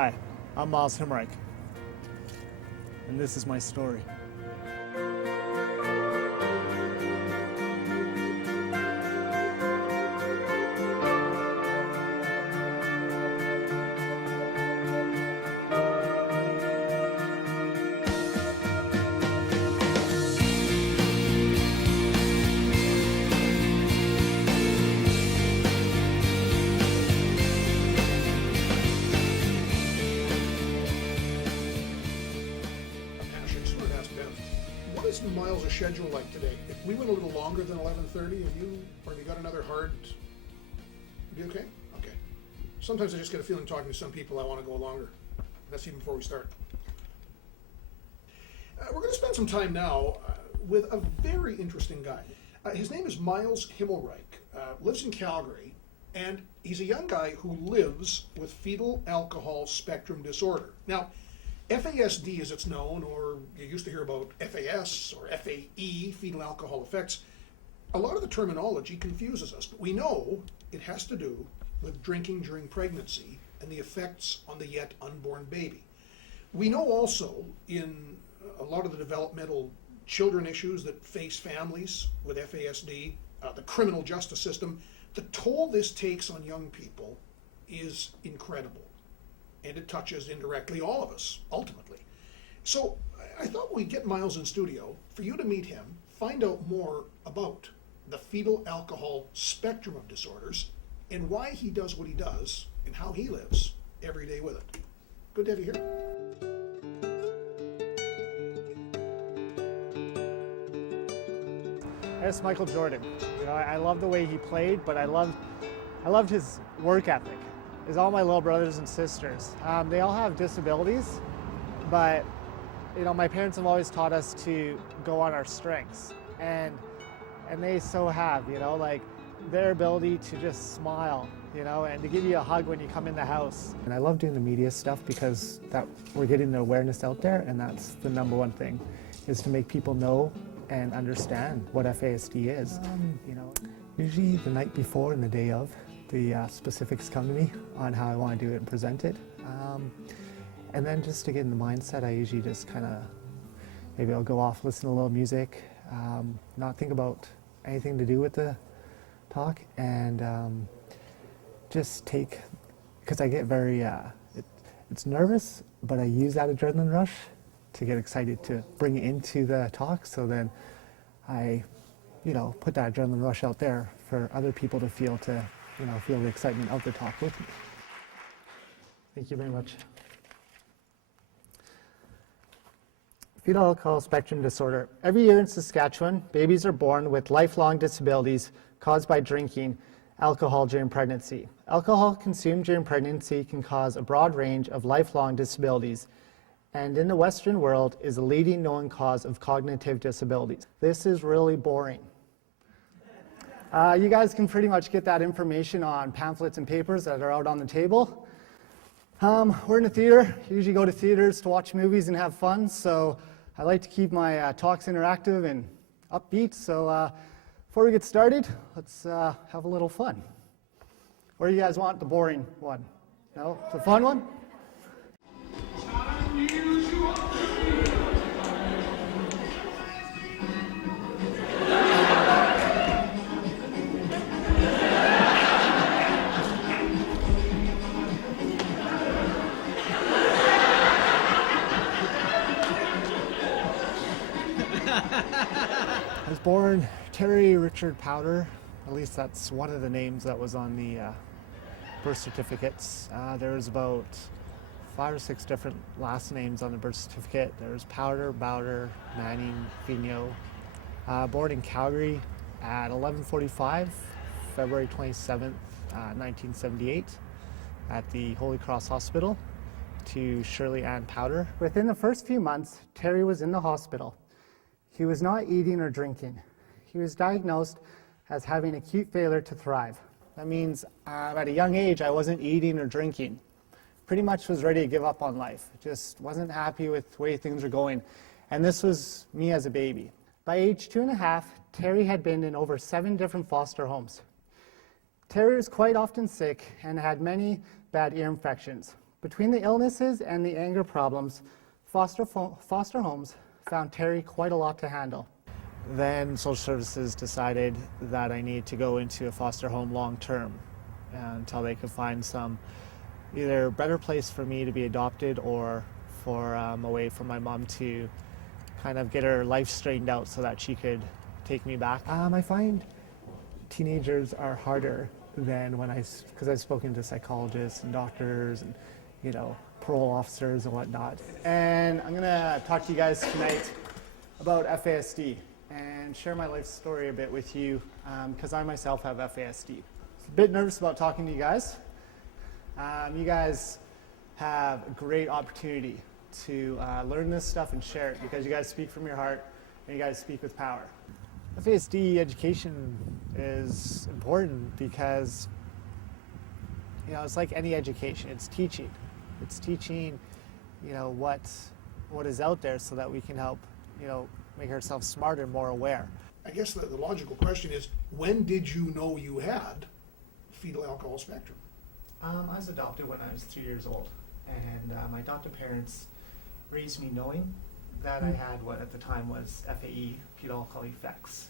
Hi, I'm Myles Himmelreich, and this is my story. What is Myles' schedule like today? If we went a little longer than 11:30, have you got another hard? You okay? Okay. Sometimes I just get a feeling talking to some people I want to go longer. That's even before we start. We're going to spend some time now with a very interesting guy. His name is Myles Himmelreich, lives in Calgary, and he's a young guy who lives with Fetal Alcohol Spectrum Disorder. Now, FASD as it's known, or you used to hear about FAS or FAE, fetal alcohol effects. A lot of the terminology confuses us, but we know it has to do with drinking during pregnancy and the effects on the yet unborn baby. We know also in a lot of the developmental children issues that face families with FASD, the criminal justice system, the toll this takes on young people is incredible. And it touches indirectly all of us, ultimately. So I thought we'd get Myles in studio for you to meet him, find out more about the fetal alcohol spectrum of disorders and why he does what he does and how he lives every day with it. Good to have you here. It's Michael Jordan. You know, I love the way he played, but I loved his work ethic. Is all my little brothers and sisters. They all have disabilities, but you know, my parents have always taught us to go on our strengths, and they so have, you know, like their ability to just smile, you know, and to give you a hug when you come in the house. And I love doing the media stuff because that we're getting the awareness out there, and that's the number one thing, is to make people know and understand what FASD is. You know, usually the night before and the day of, the specifics come to me on how I want to do it and present it. And then just to get in the mindset, I usually just kind of, maybe I'll go off, listen to a little music, not think about anything to do with the talk, and just take, because I get very, it's nervous, but I use that adrenaline rush to get excited to bring it into the talk, so then I, you know, put that adrenaline rush out there for other people to feel the excitement of the talk with me. Thank you very much. Fetal alcohol spectrum disorder. Every year in Saskatchewan, babies are born with lifelong disabilities caused by drinking alcohol during pregnancy. Alcohol consumed during pregnancy can cause a broad range of lifelong disabilities, and in the Western world is a leading known cause of cognitive disabilities. This is really boring. You guys can pretty much get that information on pamphlets and papers that are out on the table. We're in a theater. Usually go to theaters to watch movies and have fun, so I like to keep my talks interactive and upbeat. So before we get started, let's have a little fun. Or do you guys want the boring one? No? The fun one? I was born Terry Richard Powder. At least that's one of the names that was on the birth certificates. There's about 5 or 6 different last names on the birth certificate. There's Powder, Bowder, Manning, Vigneault. Born in Calgary at 11:45, February 27th, 1978, at the Holy Cross Hospital, to Shirley Ann Powder. Within the first few months, Terry was in the hospital. He was not eating or drinking. He was diagnosed as having acute failure to thrive. That means at a young age, I wasn't eating or drinking. Pretty much was ready to give up on life. Just wasn't happy with the way things were going. And this was me as a baby. By age 2.5, Terry had been in over 7 different foster homes. Terry was quite often sick and had many bad ear infections. Between the illnesses and the anger problems, foster homes found Terry quite a lot to handle. Then social services decided that I need to go into a foster home long term until they could find some either better place for me to be adopted or for a way for my mom to kind of get her life straightened out so that she could take me back. I find teenagers are harder than because I've spoken to psychologists and doctors and, you know, parole officers and whatnot. And I'm gonna talk to you guys tonight about FASD and share my life story a bit with you because I myself have FASD. A bit nervous about talking to you guys. You guys have a great opportunity to learn this stuff and share it because you guys speak from your heart and you guys speak with power. FASD education is important because, you know, it's like any education. It's teaching. It's teaching, you know, what is out there so that we can help, you know, make ourselves smarter and more aware. I guess the logical question is, when did you know you had fetal alcohol spectrum? I was adopted when I was 3 years old, and my adoptive parents raised me knowing that I had what at the time was FAE, fetal alcohol effects.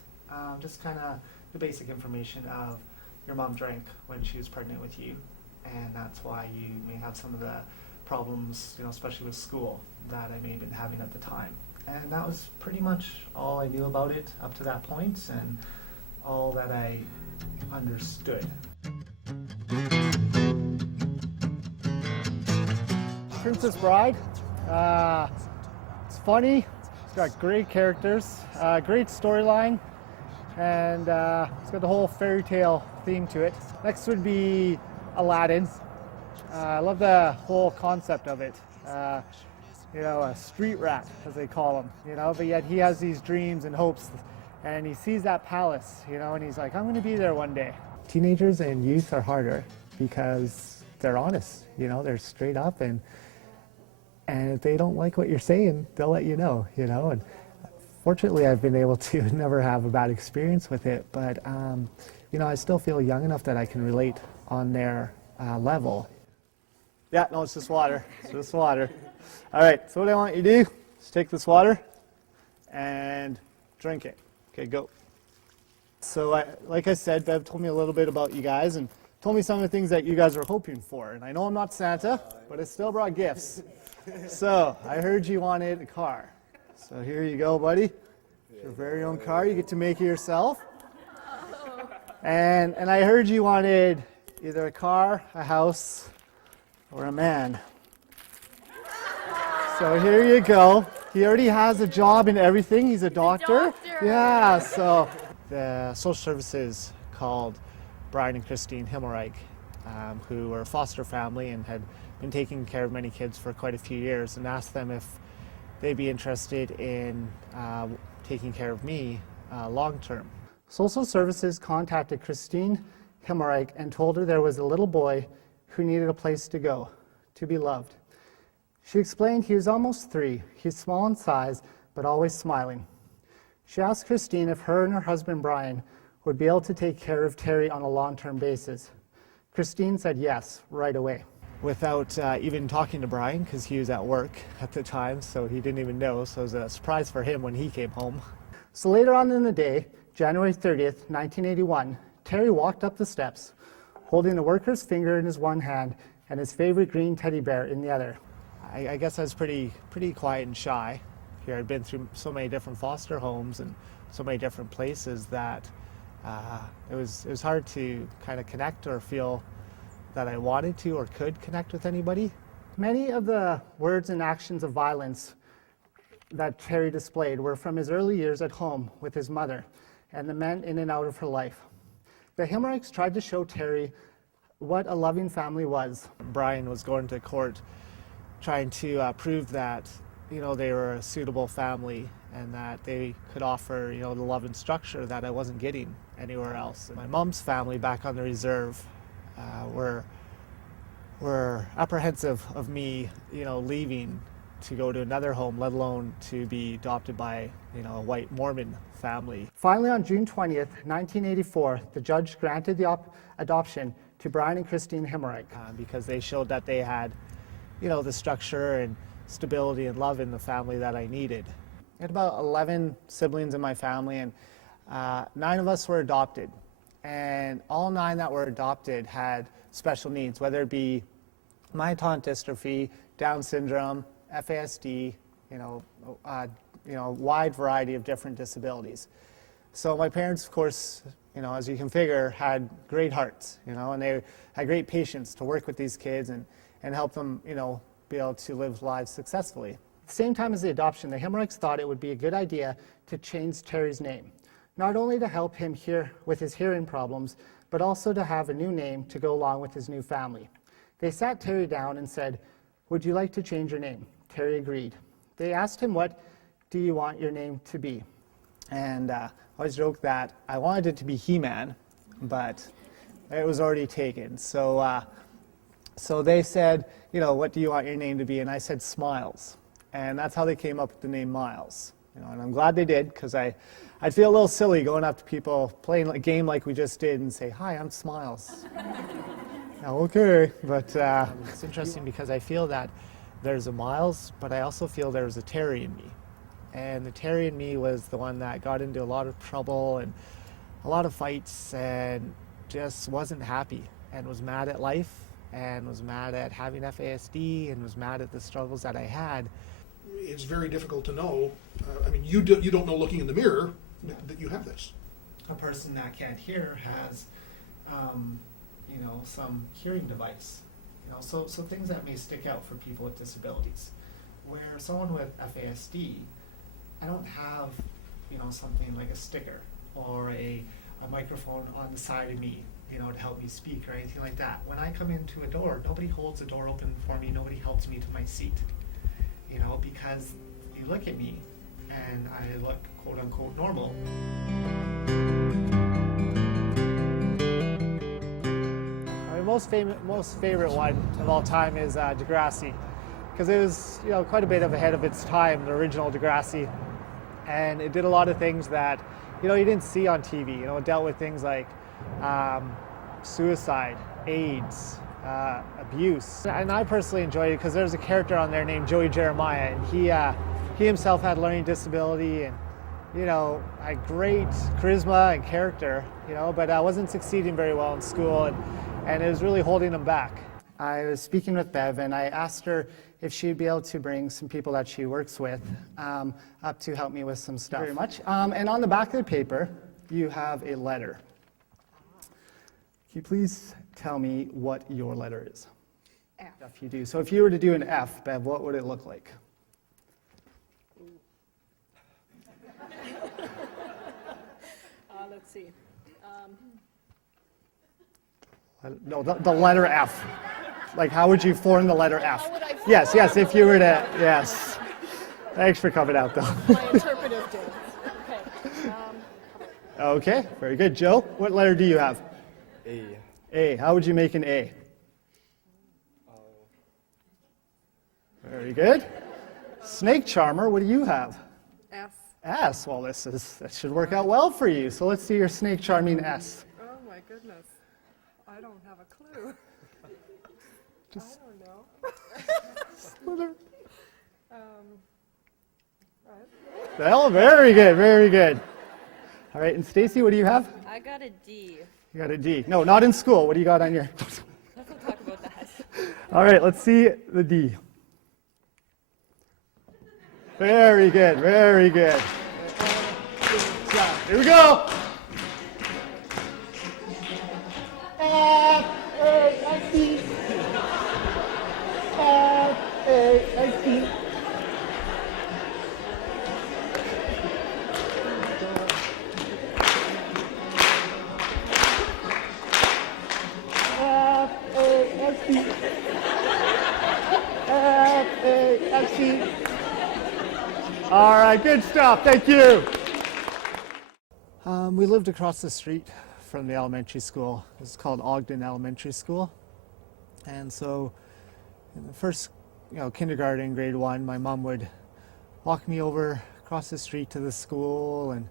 Just kind of the basic information of your mom drank when she was pregnant with you, and that's why you may have some of the problems, you know, especially with school, that I may have been having at the time. And that was pretty much all I knew about it up to that point, and all that I understood. Princess Bride. It's funny. It's got great characters, great storyline, and it's got the whole fairy tale theme to it. Next would be Aladdin. I love the whole concept of it. You know, a street rat, as they call him, you know, but yet he has these dreams and hopes, and he sees that palace, you know, and he's like, I'm going to be there one day. Teenagers and youth are harder because they're honest, you know, they're straight up, and if they don't like what you're saying, they'll let you know, and fortunately I've been able to never have a bad experience with it, but, you know, I still feel young enough that I can relate on their level. Yeah, no, it's just water. It's just water. All right, so what I want you to do is take this water and drink it. Okay, go. So like I said, Bev told me a little bit about you guys and told me some of the things that you guys are hoping for. And I know I'm not Santa, but I still brought gifts. So I heard you wanted a car. So here you go, buddy. It's your very own car. You get to make it yourself. And I heard you wanted either a car, a house, or a man. So here you go. He already has a job and everything. He's a doctor. Yeah, so the social services called Brian and Christine Himmelreich, who were a foster family and had been taking care of many kids for quite a few years, and asked them if they'd be interested in taking care of me long term. Social services contacted Christine Himmelreich and told her there was a little boy who needed a place to go, to be loved. She explained he was almost 3. He's small in size, but always smiling. She asked Christine if her and her husband Brian would be able to take care of Terry on a long-term basis. Christine said yes, right away. Without even talking to Brian, because he was at work at the time, so he didn't even know, so it was a surprise for him when he came home. So later on in the day, January 30th, 1981, Terry walked up the steps, holding a worker's finger in his one hand and his favorite green teddy bear in the other. I guess I was pretty quiet and shy here. I'd been through so many different foster homes and so many different places that it was hard to kind of connect or feel that I wanted to or could connect with anybody. Many of the words and actions of violence that Terry displayed were from his early years at home with his mother and the men in and out of her life. The Himmelreichs tried to show Terry what a loving family was. Brian was going to court trying to prove that, you know, they were a suitable family and that they could offer, you know, the love and structure that I wasn't getting anywhere else. My mom's family back on the reserve were apprehensive of me, you know, leaving to go to another home, let alone to be adopted by, you know, a white Mormon family. Finally, on June 20th, 1984, the judge granted the adoption to Brian and Christine Himmelreich because they showed that they had the structure and stability and love in the family that I needed. I had about 11 siblings in my family, and 9 of us were adopted. And all 9 that were adopted had special needs, whether it be myotonic dystrophy, Down syndrome, FASD, wide variety of different disabilities. So my parents, of course, as you can figure, had great hearts, and they had great patience to work with these kids and help them, be able to live lives successfully. At the same time as the adoption, the Himmelreichs thought it would be a good idea to change Terry's name, not only to help him hear with his hearing problems, but also to have a new name to go along with his new family. They sat Terry down and said, "Would you like to change your name?" Terry agreed. They asked him, "What do you want your name to be?" And I always joke that I wanted it to be He-Man, but it was already taken. So they said, "What do you want your name to be?" And I said, "Smiles." And that's how they came up with the name Myles. And I'm glad they did, because I'd feel a little silly going up to people playing a game like we just did and say, "Hi, I'm Smiles." Okay, but it's interesting because I feel that there's a Myles, but I also feel there's a Terry in me. And the Terry in me was the one that got into a lot of trouble and a lot of fights and just wasn't happy and was mad at life and was mad at having FASD and was mad at the struggles that I had. It's very difficult to know. You don't know looking in the mirror that you have this. A person that can't hear has, some hearing device. So things that may stick out for people with disabilities. Where someone with FASD, I don't have, something like a sticker or a microphone on the side of me, to help me speak or anything like that. When I come into a door, nobody holds the door open for me, nobody helps me to my seat, because you look at me and I look quote unquote normal. My most favorite one of all time is Degrassi, because it was quite a bit ahead of its time, the original Degrassi, and it did a lot of things that you didn't see on TV. It dealt with things like suicide, AIDS, abuse, and I personally enjoyed it because there's a character on there named Joey Jeremiah, and he himself had learning disability and had great charisma and character, but wasn't succeeding very well in school, and it was really holding him back. I was speaking with Bev, and I asked her if she'd be able to bring some people that she works with up to help me with some stuff. Very much. And on the back of the paper, you have a letter. Can you please tell me what your letter is? F. If you do. So if you were to do an F, Bev, what would it look like? Let's see. No, the letter F. Like, how would you form the letter F? How would I form Yes, if you were to, yes. Thanks for coming out, though. My interpretive dance. Okay. Okay, very good. Joe, what letter do you have? A. A. How would you make an A? Very good. Snake charmer, what do you have? S. S. Well, that should work out well for you. So let's see your snake charming S. Oh my goodness. I don't have a clue. I don't know. Well, very good, very good. All right, and Stacy, what do you have? I got a D. You got a D. No, not in school. What do you got on your? Let's not talk about that. All right, let's see the D. Very good, very good. Here we go. F-A-S-D. F-A-S-D. F-A-S-D. All right, good stuff. Thank you. We lived across the street from the elementary school. It's called Ogden Elementary School. And so in the first, kindergarten, grade 1, my mom would walk me over across the street to the school, and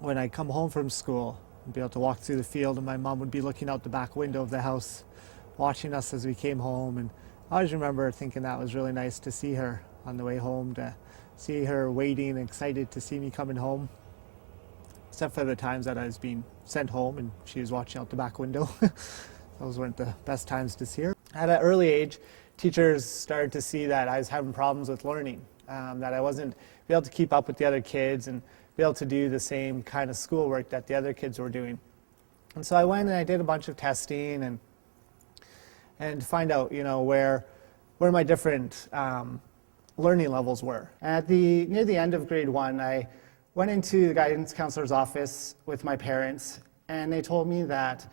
when I'd come home from school, I'd be able to walk through the field, and my mom would be looking out the back window of the house, watching us as we came home, and I always remember thinking that was really nice to see her on the way home, to see her waiting and excited to see me coming home. Except for the times that I was being sent home and she was watching out the back window. Those weren't the best times to see her. At an early age, teachers started to see that I was having problems with learning, that I wasn't able to keep up with the other kids and be able to do the same kind of schoolwork that the other kids were doing. And so I went and I did a bunch of testing and find out, where my different learning levels were. Near the end of grade 1, I went into the guidance counselor's office with my parents, and they told me that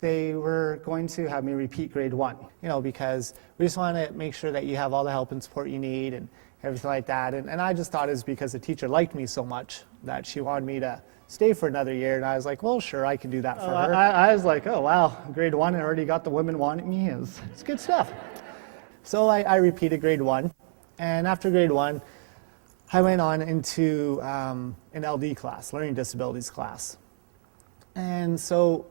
they were going to have me repeat grade 1, because we just want to make sure that you have all the help and support you need and everything like that. And I just thought it was because the teacher liked me so much that she wanted me to stay for another year, and I was like, well, sure, I can do that for her. I was like, oh, wow, grade 1, I already got the women wanting me. It's good stuff. So I repeated grade 1, and after grade 1, I went on into an LD class, learning disabilities class. And so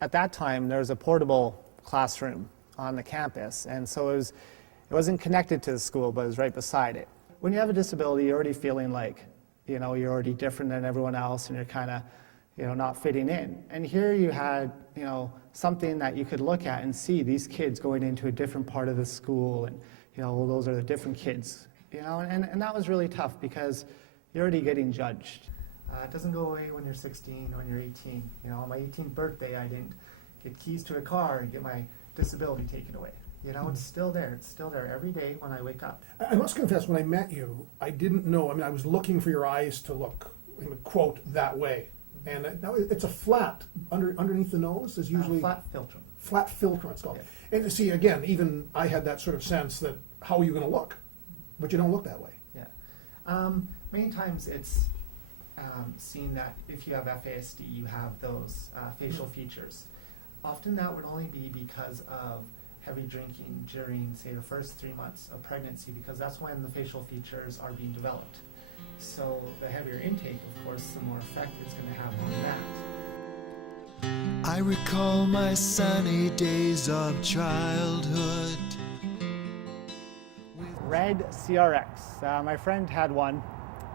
at that time, there was a portable classroom on the campus, and so it wasn't connected to the school, but it was right beside it. When you have a disability, you're already feeling like, you're already different than everyone else, and you're kind of, not fitting in. And here you had, something that you could look at and see these kids going into a different part of the school, and, those are the different kids, and that was really tough because you're already getting judged. It doesn't go away when you're 16 or when you're 18. On my 18th birthday, I didn't get keys to a car and get my disability taken away. It's still there. It's still there every day when I wake up. I must confess, when I met you, I didn't know. I was looking for your eyes to look, quote, that way. And now it's a flat underneath the nose is usually flat filter. Flat filter, it's called. Yeah. And see, again, even I had that sort of sense that how are you going to look? But you don't look that way. Yeah. Many times it's seen that if you have FASD, you have those facial features. Often that would only be because of heavy drinking during, say, the first 3 months of pregnancy, because that's when the facial features are being developed. So the heavier intake, of course, the more effect it's going to have on that. I recall my sunny days of childhood. Red CRX. My friend had one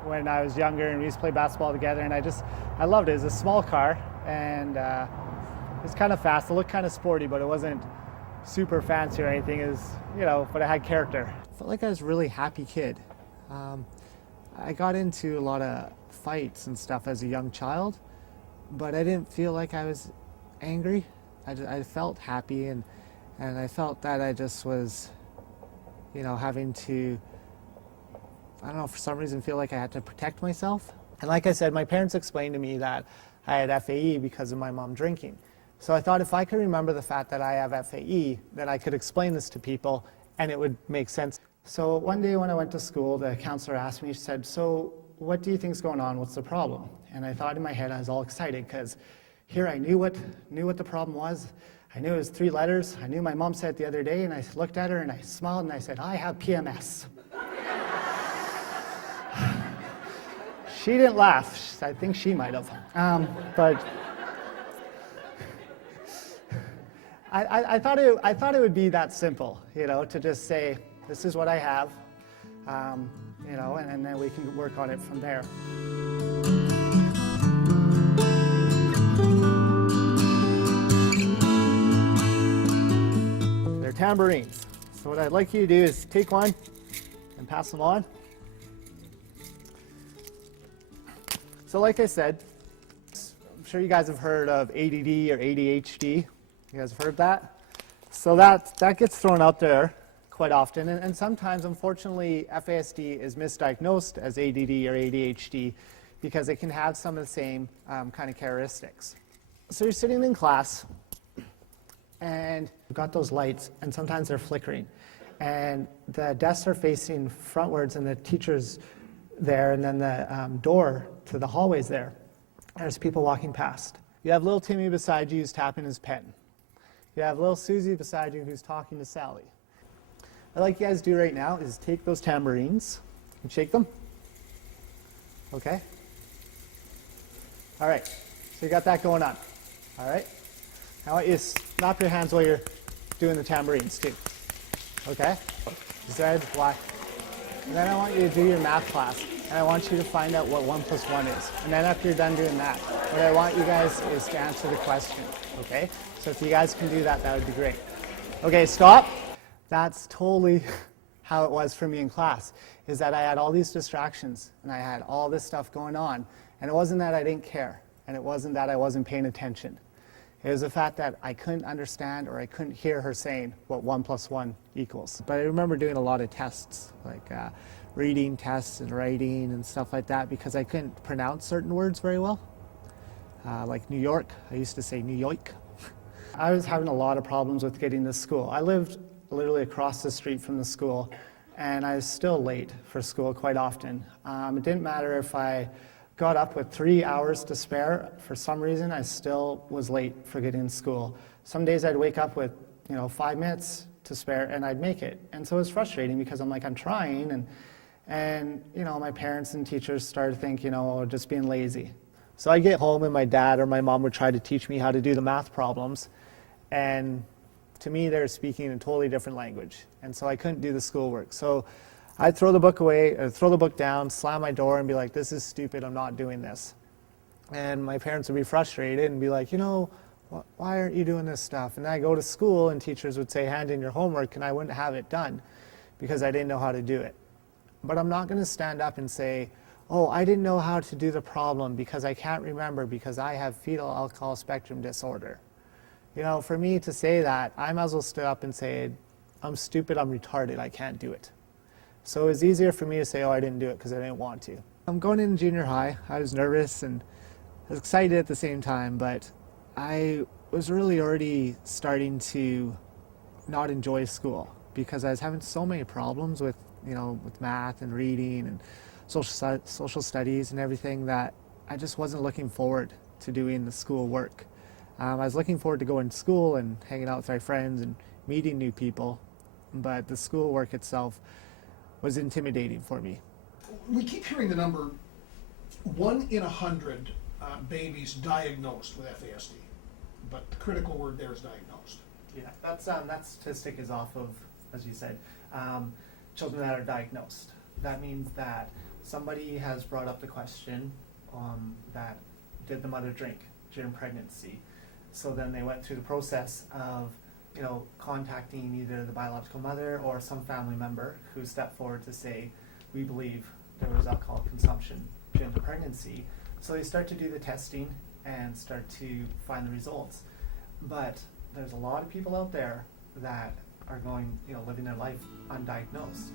when I was younger, and we used to play basketball together, and I loved it. It was a small car, and it was kind of fast. It looked kind of sporty, but it wasn't super fancy or anything. It was, but it had character. I felt like I was a really happy kid. I got into a lot of fights and stuff as a young child, but I didn't feel like I was angry. I felt happy, and I felt that I just was, having to, I don't know, for some reason feel like I had to protect myself. And like I said, my parents explained to me that I had FAE because of my mom drinking. So I thought if I could remember the fact that I have FAE, then I could explain this to people and it would make sense. So one day when I went to school, the counselor asked me, she said, so what do you think's going on? What's the problem? And I thought in my head, I was all excited because here I knew what the problem was. I knew it was 3 letters. I knew my mom said it the other day, and I looked at her and I smiled and I said, I have PMS. She didn't laugh. I think she might have. But I thought it would be that simple, to just say, this is what I have, and then we can work on it from there. They're tambourines. So what I'd like you to do is take one and pass them on. So like I said, I'm sure you guys have heard of ADD or ADHD. You guys have heard that? So that gets thrown out there quite often, and sometimes, unfortunately, FASD is misdiagnosed as ADD or ADHD because it can have some of the same kind of characteristics. So you're sitting in class, and you've got those lights, and sometimes they're flickering, and the desks are facing frontwards, and the teacher's there, and then the door to the hallway's there. There's people walking past. You have little Timmy beside you who's tapping his pen. You have little Susie beside you who's talking to Sally. What I'd like you guys to do right now is take those tambourines and shake them. Okay? All right. So you got that going on. All right? Now I want you to snap your hands while you're doing the tambourines too. Okay? Z, Y. And then I want you to do your math class, and I want you to find out what 1 plus 1 is. And then after you're done doing that, what I want you guys is to answer the question, okay? So if you guys can do that, that would be great. Okay, stop. That's totally how it was for me in class, is that I had all these distractions, and I had all this stuff going on. And it wasn't that I didn't care, and it wasn't that I wasn't paying attention. It was the fact that I couldn't understand or I couldn't hear her saying what 1 plus 1 equals. But I remember doing a lot of tests, like reading tests and writing and stuff like that, because I couldn't pronounce certain words very well. Like New York, I used to say New York. I was having a lot of problems with getting to school. I lived literally across the street from the school, and I was still late for school quite often. It didn't matter if I got up with 3 hours to spare. For some reason, I still was late for getting to school. Some days I'd wake up with 5 minutes to spare, and I'd make it. And so it was frustrating because I'm like, I'm trying, and my parents and teachers started to think, just being lazy. So I'd get home and my dad or my mom would try to teach me how to do the math problems, and to me, they're speaking a totally different language, and so I couldn't do the schoolwork. So I'd throw the book away, or throw the book down, slam my door, and be like, this is stupid, I'm not doing this. And my parents would be frustrated and be like, why aren't you doing this stuff? And then I go to school, and teachers would say, hand in your homework, and I wouldn't have it done because I didn't know how to do it. But I'm not going to stand up and say, oh, I didn't know how to do the problem because I can't remember because I have fetal alcohol spectrum disorder. For me to say that, I might as well stand up and say, I'm stupid, I'm retarded, I can't do it. So it was easier for me to say, oh, I didn't do it because I didn't want to. I'm going into junior high. I was nervous and I was excited at the same time, but I was really already starting to not enjoy school because I was having so many problems with math and reading and social studies and everything that I just wasn't looking forward to doing the school work. I was looking forward to going to school and hanging out with my friends and meeting new people, but the school work itself was intimidating for me. We keep hearing the number 1 in 100 babies diagnosed with FASD, but the critical word there is diagnosed. Yeah, that statistic is off of, as you said, children that are diagnosed. That means that somebody has brought up the question that did the mother drink during pregnancy? So then they went through the process of contacting either the biological mother or some family member who stepped forward to say, we believe there was alcohol consumption during the pregnancy. So they start to do the testing and start to find the results. But there's a lot of people out there that are living their life undiagnosed.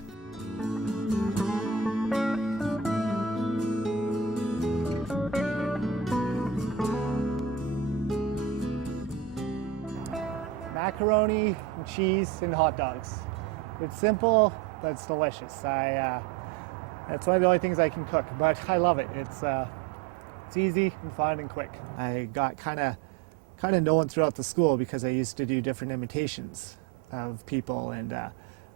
Macaroni and cheese and hot dogs. It's simple, but it's delicious. That's one of the only things I can cook, but I love it. It's easy and fun and quick. I got kind of known throughout the school because I used to do different imitations of people, and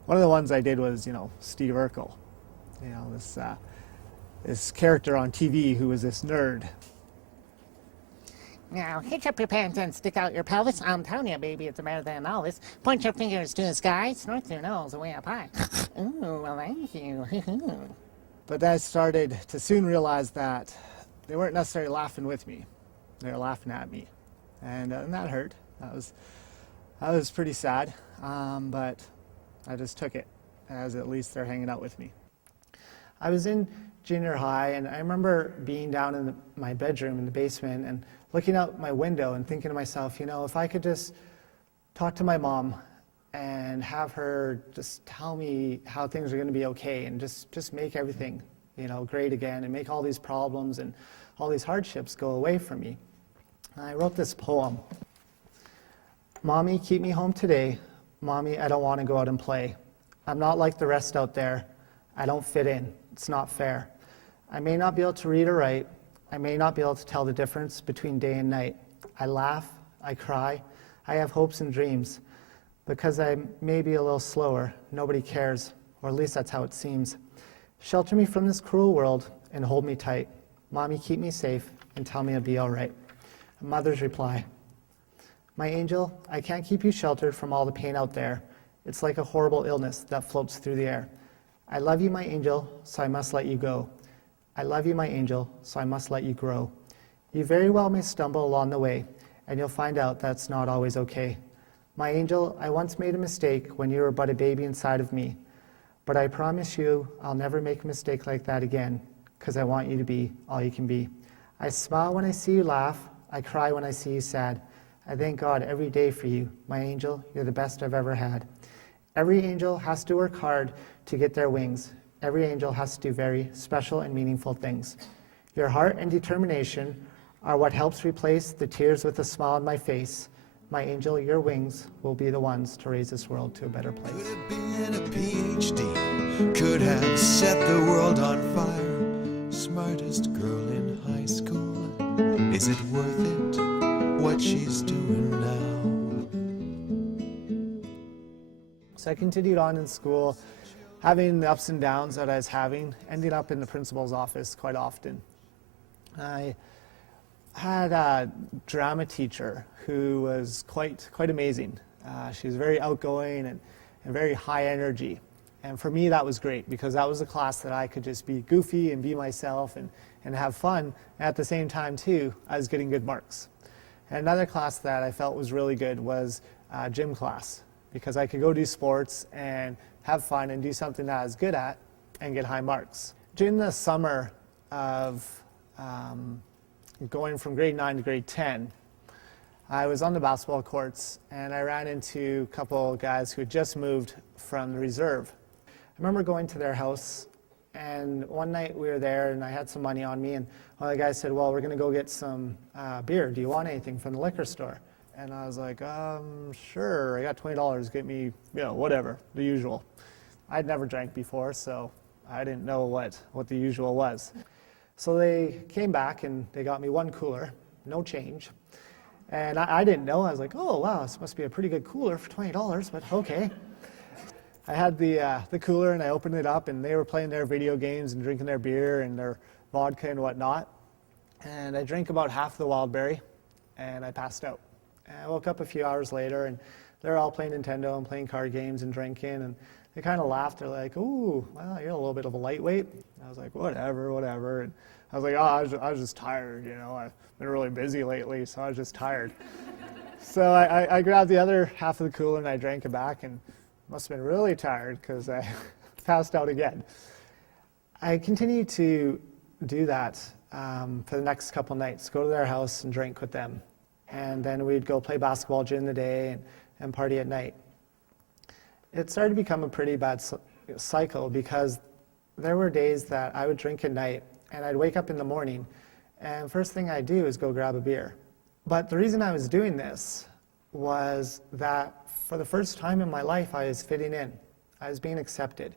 one of the ones I did was Steve Urkel, this character on TV who was this nerd. Now, hitch up your pants and stick out your pelvis. I'm telling you, baby, it's better than all this. Point your fingers to the sky, snort your nose way up high. Ooh, well, thank you. But I started to soon realize that they weren't necessarily laughing with me. They were laughing at me. And that hurt. That was pretty sad. But I just took it as at least they're hanging out with me. I was in junior high, and I remember being down in my bedroom in the basement and looking out my window and thinking to myself, if I could just talk to my mom and have her just tell me how things are going to be okay and just make everything, great again and make all these problems and all these hardships go away from me. And I wrote this poem. Mommy, keep me home today. Mommy, I don't want to go out and play. I'm not like the rest out there. I don't fit in. It's not fair. I may not be able to read or write. I may not be able to tell the difference between day and night. I laugh, I cry, I have hopes and dreams. Because I may be a little slower, nobody cares, or at least that's how it seems. Shelter me from this cruel world and hold me tight. Mommy, keep me safe and tell me I'll be all right. A mother's reply. My angel, I can't keep you sheltered from all the pain out there. It's like a horrible illness that floats through the air. I love you, my angel, so I must let you go. I love you, my angel, so I must let you grow. You very well may stumble along the way, and you'll find out that's not always okay. My angel, I once made a mistake when you were but a baby inside of me. But I promise you I'll never make a mistake like that again, because I want you to be all you can be. I smile when I see you laugh. I cry when I see you sad. I thank God every day for you. My angel, you're the best I've ever had. Every angel has to work hard to get their wings. Every angel has to do very special and meaningful things. Your heart and determination are what helps replace the tears with a smile on my face. My angel, your wings will be the ones to raise this world to a better place. Could have been a PhD, could have set the world on fire. Smartest girl in high school, is it worth it, what she's doing now? So I continued on in school, having the ups and downs that I was having, ending up in the principal's office quite often. I had a drama teacher who was quite amazing. She was very outgoing and very high energy. And for me, that was great because that was a class that I could just be goofy and be myself and have fun. And at the same time, too, I was getting good marks. And another class that I felt was really good was gym class because I could go do sports and have fun and do something that I was good at and get high marks. During the summer of going from grade 9 to grade 10, I was on the basketball courts and I ran into a couple guys who had just moved from the reserve. I remember going to their house, and one night we were there and I had some money on me, and one of the guys said, well, we're going to go get some beer. Do you want anything from the liquor store? And I was like, sure, I got $20, get me, whatever, the usual. I'd never drank before, so I didn't know what the usual was. So they came back and they got me one cooler, no change. And I didn't know. I was like, oh, wow, this must be a pretty good cooler for $20, but okay. I had the cooler and I opened it up and they were playing their video games and drinking their beer and their vodka and whatnot. And I drank about half the wild berry and I passed out. And I woke up a few hours later and they're all playing Nintendo and playing card games and drinking, and they kind of laughed. They're like, ooh, well, you're a little bit of a lightweight. I was like, whatever. And I was like, I was just tired, I've been really busy lately, so I was just tired. So I grabbed the other half of the cooler and I drank it back, and must have been really tired because I passed out again. I continued to do that for the next couple nights, go to their house and drink with them. And then we'd go play basketball during the day and party at night. It started to become a pretty bad cycle because there were days that I would drink at night and I'd wake up in the morning and first thing I'd do is go grab a beer. But the reason I was doing this was that for the first time in my life, I was fitting in. I was being accepted.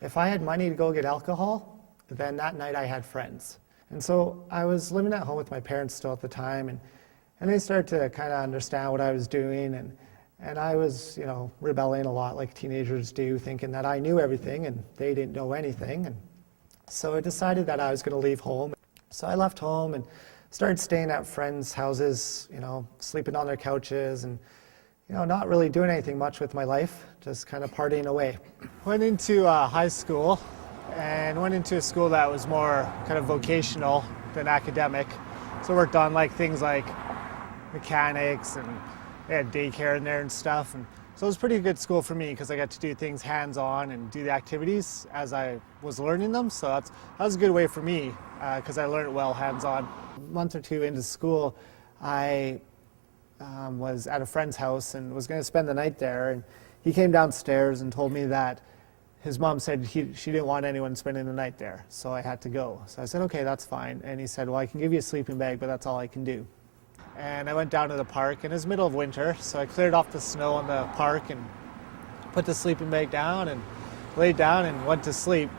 If I had money to go get alcohol, then that night I had friends. And so I was living at home with my parents still at the time, and they started to kind of understand what I was doing, and I was, rebelling a lot like teenagers do, thinking that I knew everything and they didn't know anything. And so I decided that I was going to leave home. So I left home and started staying at friends' houses, sleeping on their couches and not really doing anything much with my life, just kind of partying away. Went into high school and went into a school that was more kind of vocational than academic. So I worked on things like mechanics, and they had daycare in there and stuff. And so it was a pretty good school for me because I got to do things hands-on and do the activities as I was learning them. So that was a good way for me because I learned well hands-on. A month or two into school, I was at a friend's house and was going to spend the night there, and he came downstairs and told me that his mom said she didn't want anyone spending the night there, so I had to go. So I said, okay, that's fine. And he said, well, I can give you a sleeping bag, but that's all I can do. And I went down to the park, and it was middle of winter, so I cleared off the snow on the park and put the sleeping bag down and laid down and went to sleep.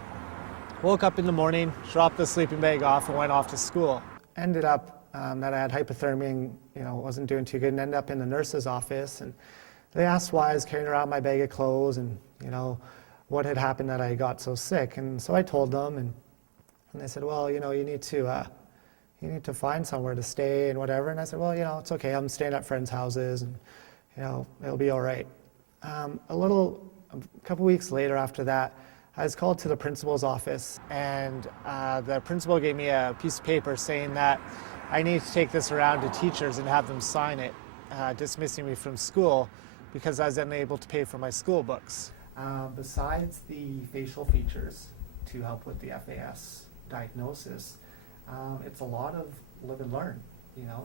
Woke up in the morning, dropped the sleeping bag off, and went off to school. Ended up that I had hypothermia and wasn't doing too good, and ended up in the nurse's office, and they asked why I was carrying around my bag of clothes and what had happened that I got so sick. And so I told them, and they said, well, you need to find somewhere to stay and whatever. And I said, well, it's okay, I'm staying at friends' houses and it'll be all right. A couple weeks later after that, I was called to the principal's office, and the principal gave me a piece of paper saying that I need to take this around to teachers and have them sign it, dismissing me from school because I was unable to pay for my school books. Besides the facial features to help with the FAS diagnosis, it's a lot of live and learn,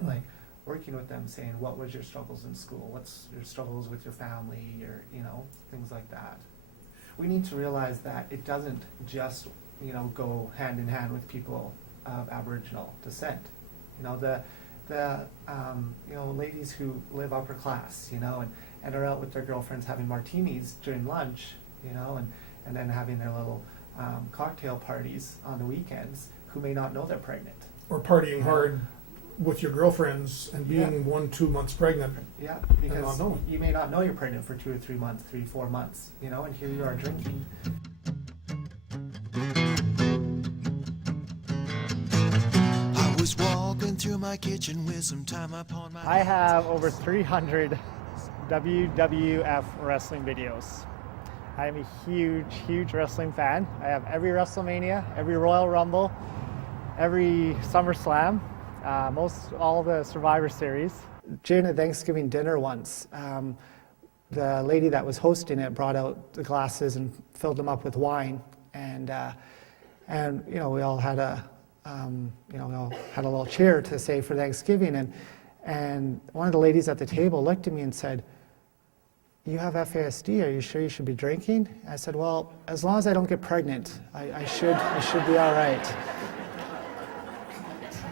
like working with them, saying, what was your struggles in school? What's your struggles with your family, or, things like that. We need to realize that it doesn't just, go hand in hand with people of Aboriginal descent. The ladies who live upper class, and are out with their girlfriends having martinis during lunch, and then having their little cocktail parties on the weekends, who may not know they're pregnant. Or partying hard with your girlfriends and being 1-2 months pregnant. Yeah, because you may not know you're pregnant for 2 or 3 months, 3-4 months, and here you are drinking. I was walking through my kitchen with some time upon my I have over 300 WWF wrestling videos. I am a huge wrestling fan. I have every WrestleMania, every Royal Rumble, every SummerSlam, all the Survivor Series. During a Thanksgiving dinner once, the lady that was hosting it brought out the glasses and filled them up with wine, and we all had a little cheer to say for Thanksgiving, and one of the ladies at the table looked at me and said, "You have FASD, are you sure you should be drinking?" I said, "Well, as long as I don't get pregnant, I should be all right."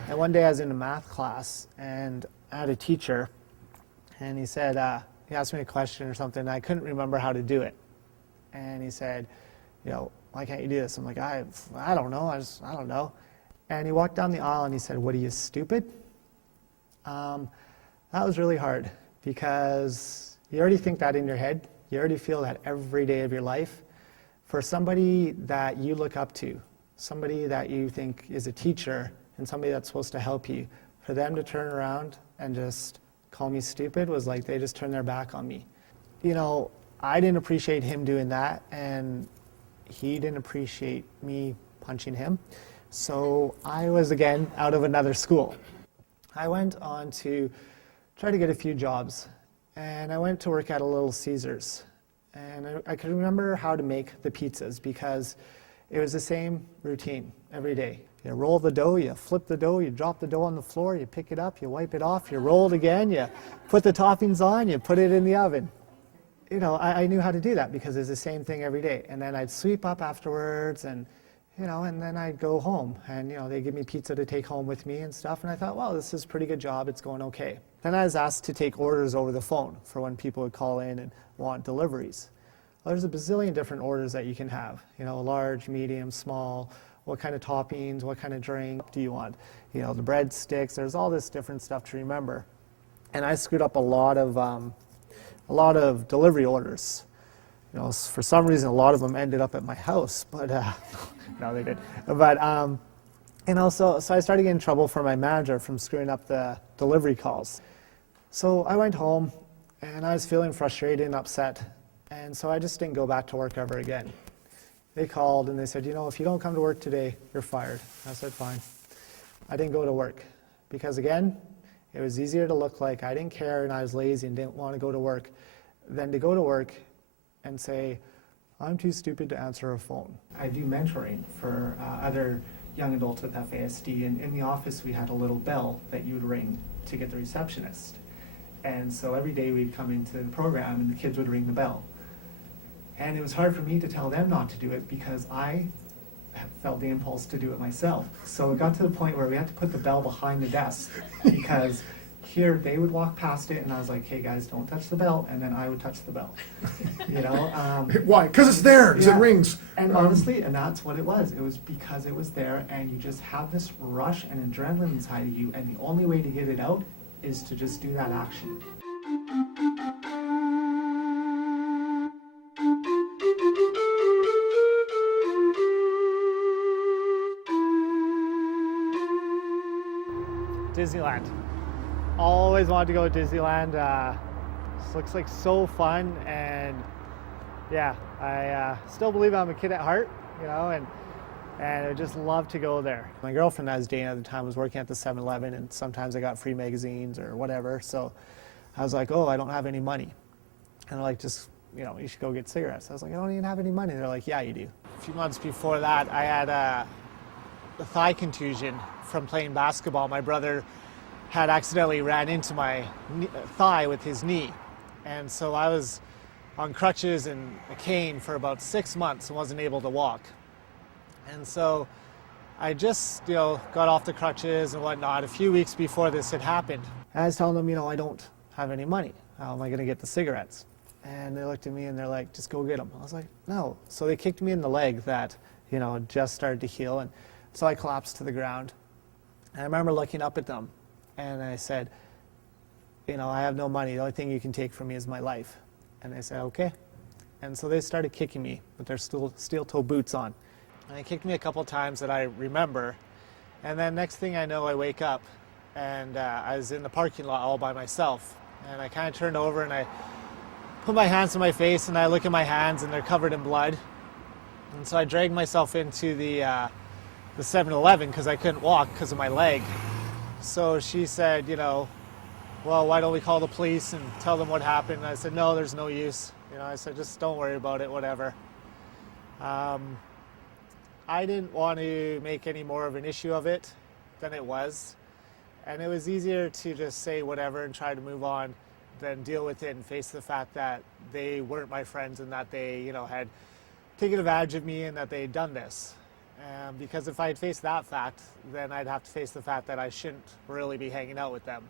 And one day I was in a math class, and I had a teacher, and he said, he asked me a question or something, and I couldn't remember how to do it. And he said, "Why can't you do this?" I'm like, I don't know, I don't know. And he walked down the aisle and he said, "What are you, stupid?" That was really hard, because you already think that in your head. You already feel that every day of your life. For somebody that you look up to, somebody that you think is a teacher, and somebody that's supposed to help you, for them to turn around and just call me stupid was like they just turned their back on me. I didn't appreciate him doing that, and he didn't appreciate me punching him. So I was again out of another school. I went on to try to get a few jobs, and I went to work at a Little Caesars, and I could remember how to make the pizzas because it was the same routine every day. You roll the dough, you flip the dough, you drop the dough on the floor, you pick it up, you wipe it off, you roll it again, you put the toppings on, you put it in the oven. I knew how to do that because it's the same thing every day. And then I'd sweep up afterwards, and and then I'd go home, and they give me pizza to take home with me and stuff, and I thought, well, this is a pretty good job, it's going okay. Then I was asked to take orders over the phone for when people would call in and want deliveries. Well, there's a bazillion different orders that you can have, large, medium, small, what kind of toppings, what kind of drink do you want, the breadsticks, there's all this different stuff to remember. And I screwed up a lot of delivery orders. For some reason, a lot of them ended up at my house, but no, they did. But so I started getting in trouble from my manager from screwing up the delivery calls. So I went home, and I was feeling frustrated and upset, and so I just didn't go back to work ever again. They called and they said, if you don't come to work today, you're fired. I said, fine. I didn't go to work because, again, it was easier to look like I didn't care and I was lazy and didn't want to go to work than to go to work and say, I'm too stupid to answer a phone. I do mentoring for other young adults with FASD, and in the office we had a little bell that you would ring to get the receptionist. And so every day we'd come into the program and the kids would ring the bell. And it was hard for me to tell them not to do it because I felt the impulse to do it myself. So it got to the point where we had to put the bell behind the desk because here they would walk past it and I was like, hey guys, don't touch the bell, and then I would touch the bell. Why? Because it's there, because it rings. And honestly, and that's what it was. It was because it was there, and you just have this rush and adrenaline inside of you, and the only way to get it out is to just do that action. Disneyland. Always wanted to go to Disneyland. This looks like so fun, and yeah, I still believe I'm a kid at heart, you know, and I just love to go there. My girlfriend I was dating at the time was working at the 7-Eleven, and sometimes I got free magazines or whatever, so I was like, oh, I don't have any money. And they're like, just, you know, you should go get cigarettes. I was like, I don't even have any money. They're like, yeah, you do. A few months before that, I had a thigh contusion from playing basketball. My brother had accidentally ran into my thigh with his knee. And so I was on crutches and a cane for about 6 months and wasn't able to walk. And so I just, you know, got off the crutches and whatnot a few weeks before this had happened. And I was telling them, you know, I don't have any money. How am I going to get the cigarettes? And they looked at me and they're like, just go get them. I was like, no. So they kicked me in the leg that, you know, just started to heal. And so I collapsed to the ground. And I remember looking up at them and I said, you know, I have no money. The only thing you can take from me is my life. And they said, okay. And so they started kicking me with their steel-toe boots on. And they kicked me a couple times that I remember. And then next thing I know, I wake up and I was in the parking lot all by myself. And I kind of turned over and I put my hands to my face and I look at my hands and they're covered in blood. And so I dragged myself into the 7-Eleven because I couldn't walk because of my leg. So she said, you know, well, why don't we call the police and tell them what happened? And I said, no, there's no use. You know, I said, just don't worry about it, whatever. I didn't want to make any more of an issue of it than it was. And it was easier to just say whatever and try to move on than deal with it and face the fact that they weren't my friends and that they, you know, had taken advantage of me and that they had done this. Because if I had faced that fact, then I'd have to face the fact that I shouldn't really be hanging out with them.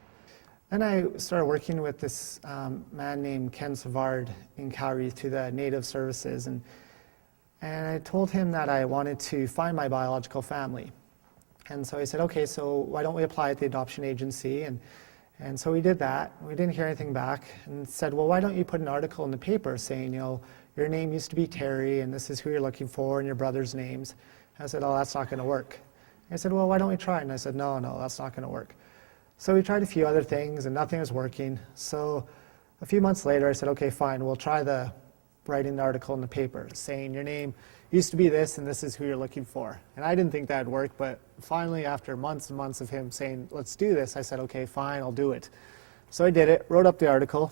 And I started working with this man named Ken Savard in Calgary through the Native Services. And I told him that I wanted to find my biological family. And so he said, okay, so why don't we apply at the adoption agency? And so we did that. We didn't hear anything back and said, well, why don't you put an article in the paper saying, you know, your name used to be Terry and this is who you're looking for and your brother's names. And I said, oh, that's not going to work. And I said, well, why don't we try? And I said, no, that's not going to work. So we tried a few other things and nothing was working. So a few months later, I said, okay, fine, we'll try writing the article in the paper saying your name used to be this and this is who you're looking for. And I didn't think that'd work, but finally after months and months of him saying, let's do this, I said, okay, fine, I'll do it. So I did it, wrote up the article,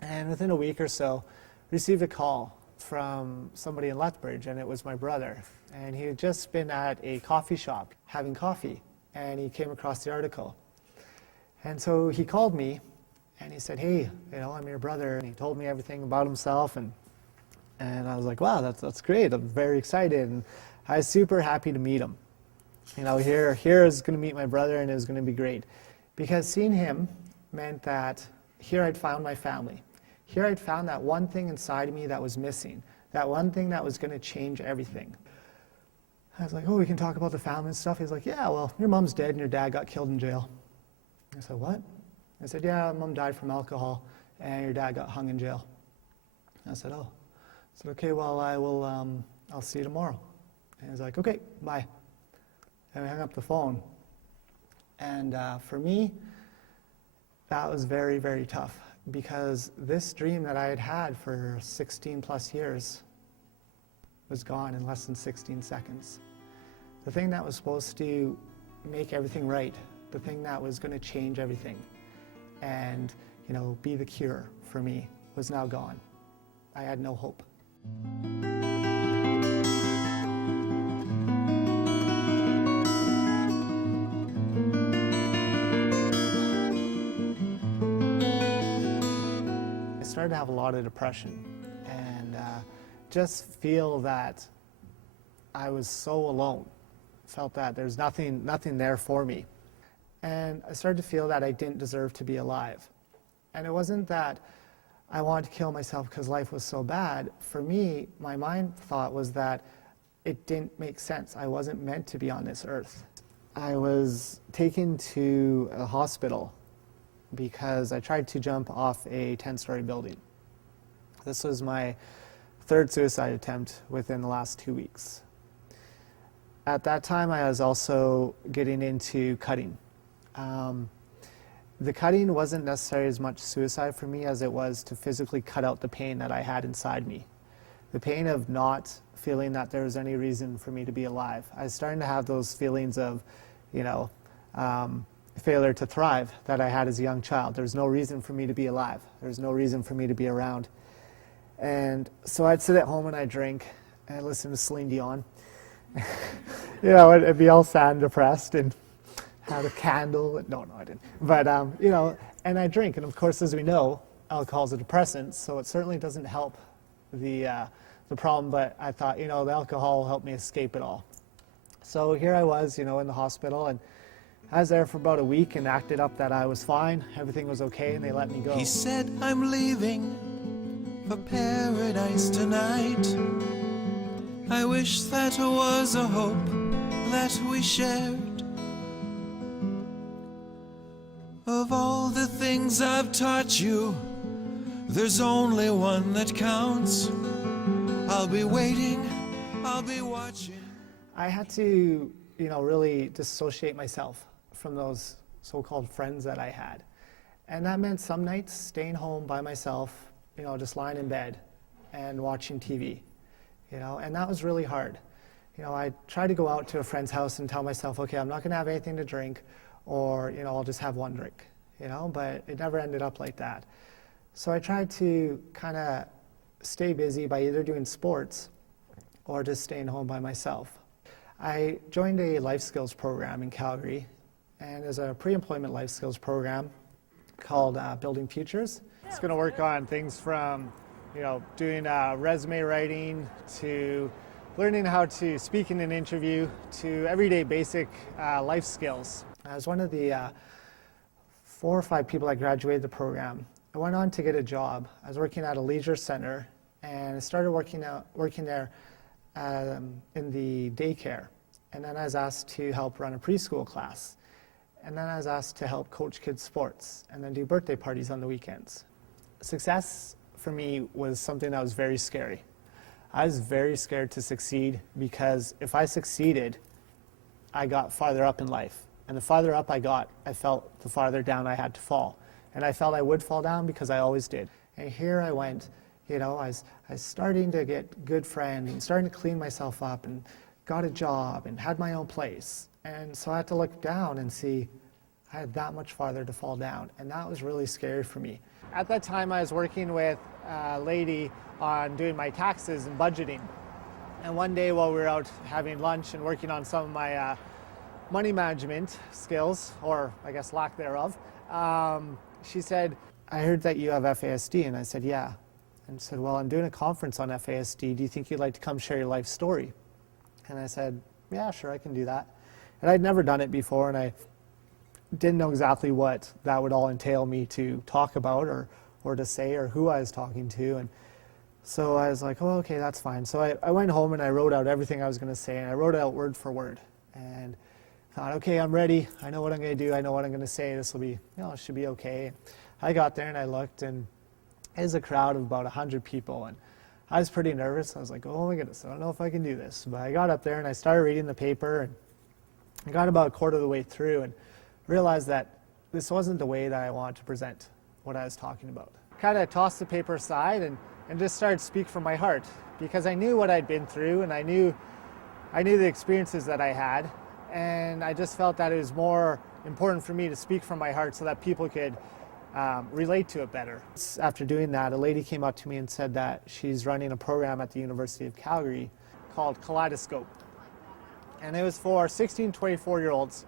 and within a week or so, received a call from somebody in Lethbridge, and it was my brother. And he had just been at a coffee shop having coffee, and he came across the article. And so he called me, and he said, hey, you know, I'm your brother. And he told me everything about himself, and I was like, wow, that's great. I'm very excited, and I was super happy to meet him. You know, here is going to meet my brother, and it was going to be great. Because seeing him meant that here I'd found my family. Here I'd found that one thing inside of me that was missing, that one thing that was going to change everything. I was like, oh, we can talk about the family and stuff. He's like, yeah, well, your mom's dead and your dad got killed in jail. I said, what? I said, yeah, mom died from alcohol and your dad got hung in jail. I said, oh. I said, okay, well, I'll see you tomorrow. And he's like, okay, bye. And we hung up the phone. And for me, that was very, very tough because this dream that I had had for 16 plus years was gone in less than 16 seconds. The thing that was supposed to make everything right, the thing that was going to change everything and, you know, be the cure for me was now gone. I had no hope. I started to have a lot of depression and just feel that I was so alone. Felt that there's nothing there for me. And I started to feel that I didn't deserve to be alive. And it wasn't that I wanted to kill myself because life was so bad. For me, my mind thought was that it didn't make sense. I wasn't meant to be on this earth. I was taken to a hospital because I tried to jump off a 10-story building. This was my third suicide attempt within the last 2 weeks. At that time, I was also getting into cutting. The cutting wasn't necessarily as much suicide for me as it was to physically cut out the pain that I had inside me. The pain of not feeling that there was any reason for me to be alive. I was starting to have those feelings of, failure to thrive that I had as a young child. There's no reason for me to be alive. There's no reason for me to be around. And so I'd sit at home and I'd drink and I'd listen to Celine Dion. It'd be all sad and depressed and had a candle. No, I didn't. But, and I drink. And of course, as we know, alcohol is a depressant, so it certainly doesn't help the problem. But I thought, the alcohol will help me escape it all. So here I was, in the hospital, and I was there for about a week and acted up that I was fine, everything was okay, and they let me go. He said, I'm leaving for paradise tonight. I wish that was a hope that we shared. Of all the things I've taught you, there's only one that counts. I'll be waiting, I'll be watching. I had to, really dissociate myself from those so-called friends that I had. And that meant some nights staying home by myself, just lying in bed and watching TV, and that was really hard. I tried to go out to a friend's house and tell myself, okay, I'm not going to have anything to drink, or, I'll just have one drink, but it never ended up like that. So I tried to kind of stay busy by either doing sports or just staying home by myself. I joined a life skills program in Calgary, and there's a pre-employment life skills program called Building Futures. It's going to work on things from, doing resume writing to learning how to speak in an interview to everyday basic life skills. I was one of the 4 or 5 people that graduated the program. I went on to get a job. I was working at a leisure center, and I started working there in the daycare. And then I was asked to help run a preschool class. And then I was asked to help coach kids' sports and then do birthday parties on the weekends. Success for me was something that was very scary. I was very scared to succeed because if I succeeded, I got farther up in life. And the farther up I got, I felt the farther down I had to fall. And I felt I would fall down because I always did. And here I went, I was starting to get good friends and starting to clean myself up and got a job and had my own place. And so I had to look down and see I had that much farther to fall down. And that was really scary for me. At that time, I was working with a lady on doing my taxes and budgeting. And one day while we were out having lunch and working on some of my money management skills, or I guess lack thereof, she said, I heard that you have FASD. And I said, yeah. And said, well, I'm doing a conference on FASD. Do you think you'd like to come share your life story? And I said, yeah, sure, I can do that. And I'd never done it before, and I didn't know exactly what that would all entail me to talk about or to say or who I was talking to. And so I was like, oh, okay, that's fine. So I went home and I wrote out everything I was going to say, and I wrote it out word for word. And thought, okay, I'm ready. I know what I'm going to do. I know what I'm going to say. This will be, it should be okay. I got there and I looked, and it was a crowd of about 100 people. And I was pretty nervous. I was like, oh my goodness, I don't know if I can do this. But I got up there and I started reading the paper, and I got about a quarter of the way through and realized that this wasn't the way that I wanted to present what I was talking about. Kind of tossed the paper aside and just started to speak from my heart, because I knew what I'd been through, and I knew the experiences that I had, and I just felt that it was more important for me to speak from my heart so that people could relate to it better. After doing that, a lady came up to me and said that she's running a program at the University of Calgary called Kaleidoscope. And it was for 16 to 24-year-olds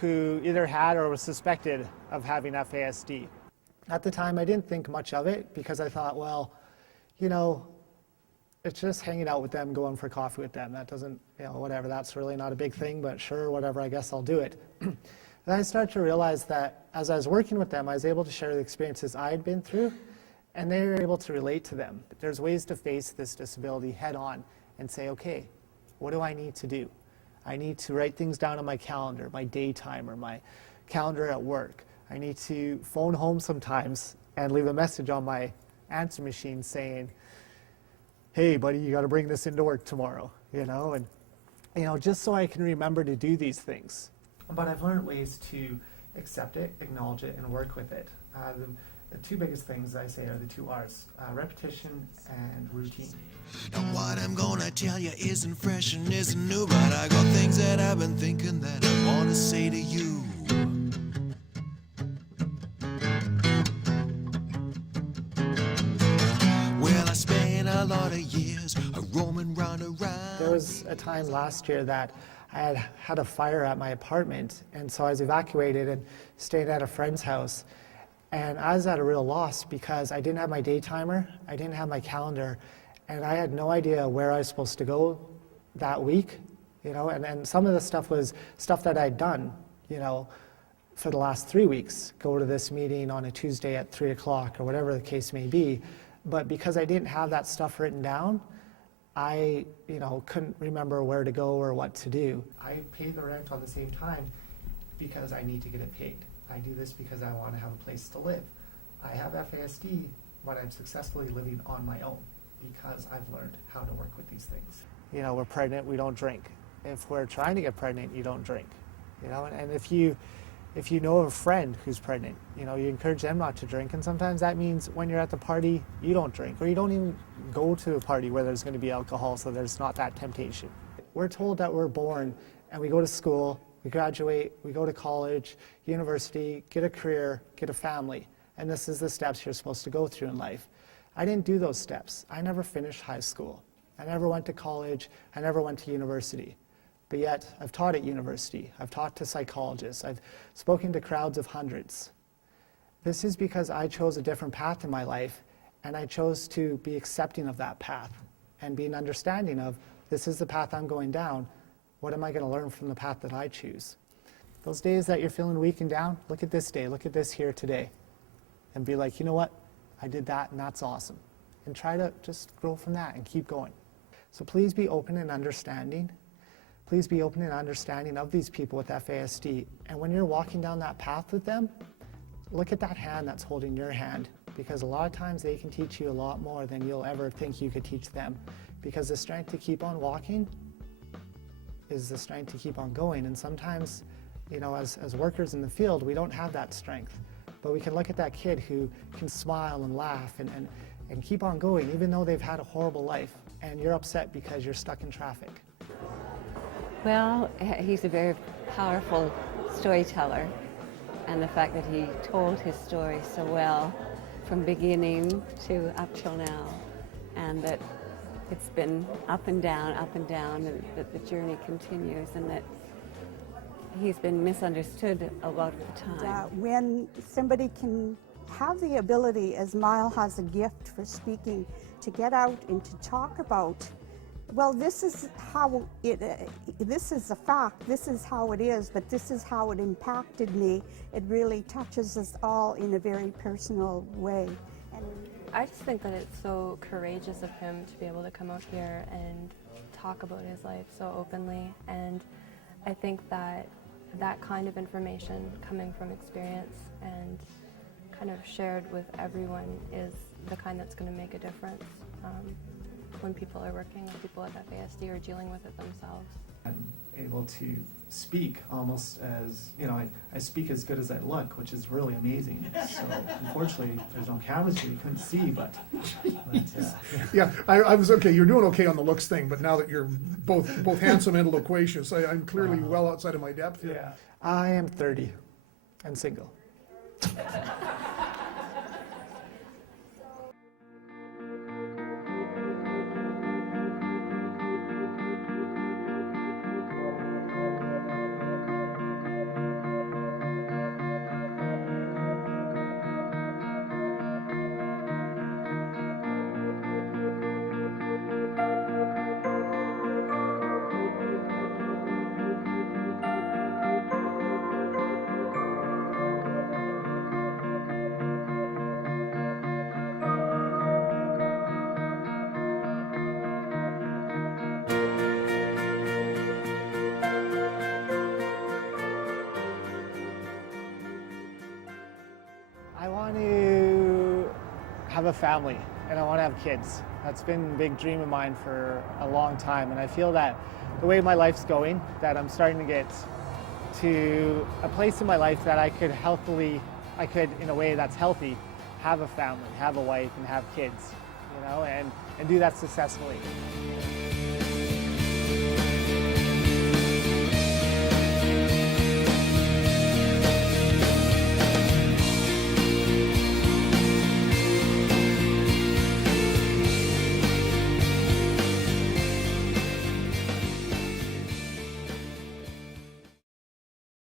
who either had or was suspected of having FASD. At the time, I didn't think much of it because I thought, well, it's just hanging out with them, going for coffee with them. That doesn't, whatever, that's really not a big thing, but sure, whatever, I guess I'll do it. Then I started to realize that as I was working with them, I was able to share the experiences I had been through, and they were able to relate to them. There's ways to face this disability head on and say, okay, what do I need to do? I need to write things down on my calendar, my daytime, or my calendar at work. I need to phone home sometimes and leave a message on my answer machine saying, hey buddy, you got to bring this into work tomorrow, and just so I can remember to do these things. But I've learned ways to accept it, acknowledge it, and work with it. The two biggest things I say are the two R's, repetition and routine. Now what I'm gonna tell you isn't fresh and isn't new, but I got things that I've been thinking that I wanna say to you. Well, I spent a lot of years roaming round around. There was a time last year that I had a fire at my apartment, and so I was evacuated and stayed at a friend's house. And I was at a real loss because I didn't have my day timer, I didn't have my calendar, and I had no idea where I was supposed to go that week, you know, and some of the stuff was stuff that I'd done, you know, for the last 3 weeks. Go to this meeting on a Tuesday at 3 o'clock or whatever the case may be. But because I didn't have that stuff written down, I, you know, couldn't remember where to go or what to do. I pay the rent on the same time because I need to get it paid. I do this because I want to have a place to live. I have FASD, but I'm successfully living on my own because I've learned how to work with these things. You know, we're pregnant, we don't drink. If we're trying to get pregnant, you don't drink. You know, and if you know a friend who's pregnant, you know, you encourage them not to drink, and sometimes that means when you're at the party, you don't drink, or you don't even go to a party where there's going to be alcohol, so there's not that temptation. We're told that we're born and we go to school, we graduate, we go to college, university, get a career, get a family, and this is the steps you're supposed to go through in life. I didn't do those steps. I never finished high school. I never went to college. I never went to university. But yet, I've taught at university. I've taught to psychologists. I've spoken to crowds of hundreds. This is because I chose a different path in my life, and I chose to be accepting of that path and be an understanding of, this is the path I'm going down. What am I going to learn from the path that I choose? Those days that you're feeling weak and down, look at this day, look at this here today, and be like, you know what? I did that, and that's awesome. And try to just grow from that and keep going. So please be open and understanding. Please be open and understanding of these people with FASD. And when you're walking down that path with them, look at that hand that's holding your hand, because a lot of times they can teach you a lot more than you'll ever think you could teach them. Because the strength to keep on walking is the strength to keep on going. And sometimes, you know, as workers in the field, we don't have that strength. But we can look at that kid who can smile and laugh and keep on going, even though they've had a horrible life, and you're upset because you're stuck in traffic. Well, he's a very powerful storyteller, and the fact that he told his story so well from beginning to up till now, and that it's been up and down, and that the journey continues, and that he's been misunderstood a lot of the time. When somebody can have the ability, as Myles has a gift for speaking, to get out and to talk about, well, this is how this is a fact, this is how it is, but this is how it impacted me. It really touches us all in a very personal way. And I just think that it's so courageous of him to be able to come out here and talk about his life so openly, and I think that that kind of information coming from experience and kind of shared with everyone is the kind that's going to make a difference when people are working with people with FASD or dealing with it themselves. I'm able to speak almost as, you know, I speak as good as I look, which is really amazing. So unfortunately, there's no cameras here, you couldn't see, but Yeah, I was okay. You're doing okay on the looks thing, but now that you're both handsome and loquacious, I'm clearly well outside of my depth here. yeah. I am 30 and single. I want to have a family, and I want to have kids. That's been a big dream of mine for a long time, and I feel that the way my life's going, that I'm starting to get to a place in my life that I could in a way that's healthy, have a family, have a wife, and have kids, and do that successfully.